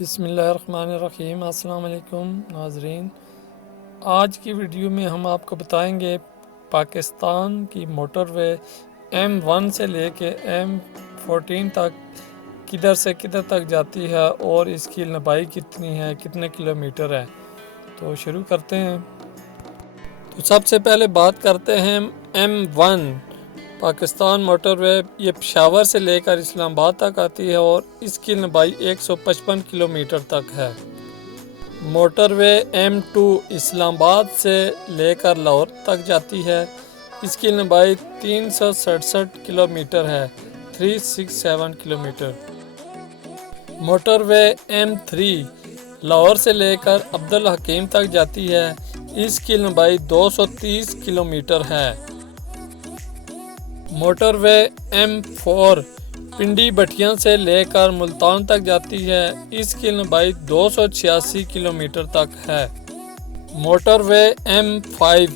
بسم اللہ الرحمن الرحیم۔ السلام علیکم ناظرین، آج کی ویڈیو میں ہم آپ کو بتائیں گے پاکستان کی موٹر وے M1 سے لے کے M14 تک کدھر سے کدھر تک جاتی ہے اور اس کی لمبائی کتنی ہے، کتنے کلومیٹر ہے۔ تو شروع کرتے ہیں۔ تو سب سے پہلے بات کرتے ہیں M1 پاکستان موٹر وے۔ یہ پشاور سے لے کر اسلام آباد تک آتی ہے اور اس کی لمبائی 155 کلومیٹر تک ہے۔ موٹر وے M2 اسلام آباد سے لے کر لاہور تک جاتی ہے۔ اس کی لمبائی 367 کلومیٹر ہے، 367 کلومیٹر۔ موٹر وے M3 لاہور سے لے کر عبدالحکیم تک جاتی ہے۔ اس کی لمبائی 230 کلومیٹر ہے۔ موٹر وے M4 پنڈی بٹھیاں سے لے کر ملتان تک جاتی ہے۔ اس کی لمبائی 286 کلومیٹر تک ہے۔ موٹر وے M5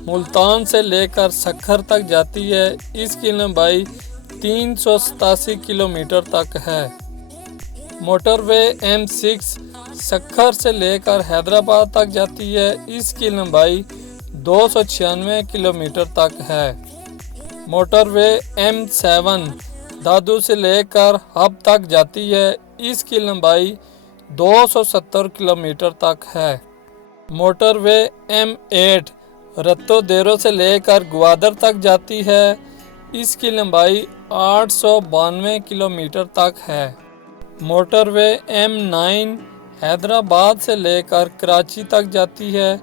ملتان سے لے کر سکھر تک جاتی ہے۔ اس کی لمبائی 387 کلومیٹر تک ہے۔ موٹر وے M6 سکھر سے لے کر حیدرآباد تک جاتی ہے۔ اس کی لمبائی 296 کلومیٹر تک ہے۔ موٹر وے M7 دادو سے لے کر ہب تک جاتی ہے۔ اس کی لمبائی 270 کلومیٹر تک ہے۔ موٹر وے M8 رتو دیرو سے لے کر گوادر تک جاتی ہے۔ اس کی لمبائی 892 کلومیٹر تک ہے۔ موٹر وے M9 حیدرآباد سے لے کر کراچی تک جاتی ہے۔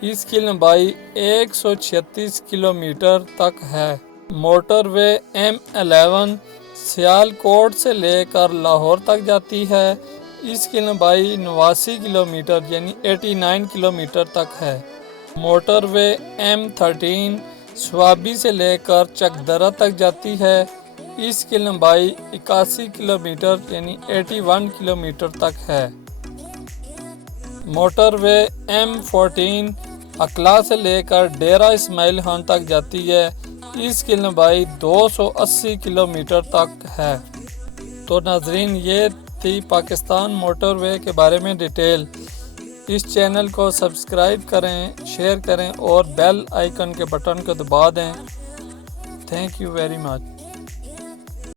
اس کی لمبائی 136 کلومیٹر تک ہے۔ موٹر وے M11 سیالکوٹ سے لے کر لاہور تک جاتی ہے۔ اس کی لمبائی 89 کلومیٹر یعنی 89 کلومیٹر تک ہے۔ موٹر وے M13 سوابی سے لے کر چکدرہ تک جاتی ہے۔ اس کی لمبائی 81 کلومیٹر یعنی 81 کلومیٹر تک ہے۔ موٹر وے M14 اقلا سے لے کر ڈیرہ اسماعیل خان تک جاتی ہے۔ اس کی لمبائی 280 کلومیٹر تک ہے۔ تو ناظرین، یہ تھی پاکستان موٹر وے کے بارے میں ڈیٹیل۔ اس چینل کو سبسکرائب کریں، شیئر کریں اور بیل آئیکن کے بٹن کو دبا دیں۔ Thank you very much.